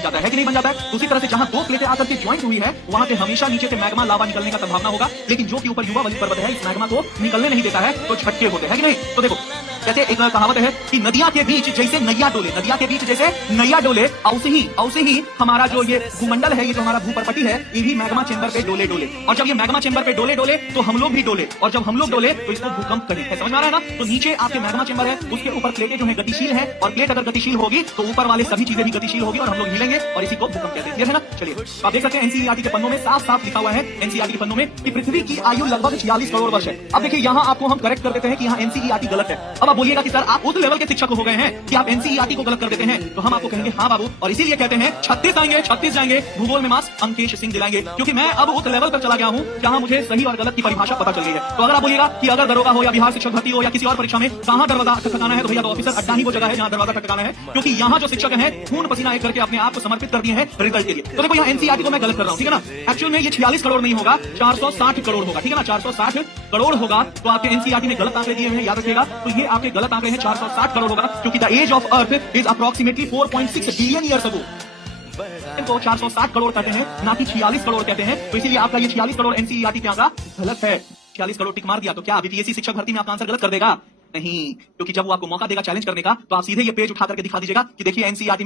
जाता है कि नहीं बन जाता है। उसी तरह से जहां दो प्लेटें आकर के ज्वाइंट हुई है वहां से हमेशा नीचे से मैग्मा लावा निकलने का संभावना होगा, लेकिन जो कि ऊपर युवा वली पर्वत है इस मैग्मा को निकलने नहीं देता है, तो झटके होते हैं कि नहीं। तो देखो जैसे एक कहावत है कि नदियां के बीच जैसे नैया डोले, नदियां के बीच जैसे नैया डोले, औसे ही हमारा जो ये भूमंडल है, ये जो हमारा भूपरपटी है, ये भी मैग्मा चेंबर पे डोले डोले। और जब ये मैग्मा चेंबर पे डोले डोले तो हम लोग भी डोले, और जब हम लोग डोले तो इसको भूकंप कहे है। समझ में आ रहा है ना। तो नीचे आपके मैग्मा चेंबर है, उसके ऊपर प्लेटें जो है गतिशील है, और प्लेट अगर गतिशील होगी तो ऊपर वाले सभी चीजें भी गतिशील होगी और हम लोग हिलेंगे, और इसी को भूकंप कहते हैं। है ना। चलिए तो आप देख सकते हैं एनसीईआरटी के पन्नों में साफ साफ लिखा हुआ है, एनसीईआरटी के पन्नों में कि पृथ्वी की आयु लगभग 46 करोड़ वर्ष है। अब देखिए यहाँ आपको हम करेक्ट कर देते हैं कि यहाँ एनसीईआरटी गलत है। अब आप बोलिएगा कि सर आप उस लेवल के शिक्षक हो गए हैं कि आप एनसीईआरटी को गलत कर देते हैं, तो हम आपको कहेंगे हाँ बाबू, और इसीलिए कहते हैं 36 जाएंगे भूगोल में मास अंकेश सिंह दिलाएंगे, क्योंकि मैं अब उस लेवल पर चला गया हूँ जहां मुझे सही और गलत की परिभाषा पता चल गई है। तो अगर आप बोलिएगा कि अगर दरोगा हो या बिहार शिक्षक भर्ती हो या किसी और परीक्षा में कहां दरवाजा खटखटाना है, तो भैया तो ऑफिसर अड्डा ही वो जगह है जहां दरवाजा खटखटाना है, क्योंकि यहाँ जो शिक्षक है खून पसीना एक करके अपने आप को समर्पित कर दिए हैं रिजल्ट के लिए। तो देखो यहाँ एनसीईआरटी को मैं गलत कर रहा हूँ, ठीक है ना। एक्चुअल में ये 46 करोड़ नहीं होगा, 460 करोड़ होगा, ठीक है ना। 460 करोड़ होगा, तो आपके एनसीईआरटी में गलत आंकड़े दिए हैं, याद रखिएगा। तो ये आपके गलत आंकड़े हैं, 460 करोड़ होगा, क्योंकि the age of earth is approximately 4.6 billion years ago. तो 460 करोड़ कहते हैं, ना कि 46 करोड़ कहते हैं। तो इसीलिए आपका ये 46 करोड़ एनसीईआरटी के आंकड़ा गलत है। 46 करोड़ टिक मार दिया तो क्या बीपीएससी शिक्षक भर्ती में आपका आंसर गलत कर देगा? नहीं, क्योंकि जब वो आपको मौका देगा चैलेंज करने का, तो आप सीधे ये पेज उठा करके दिखा दीजिएगा कि देखिए एनसीईआरटी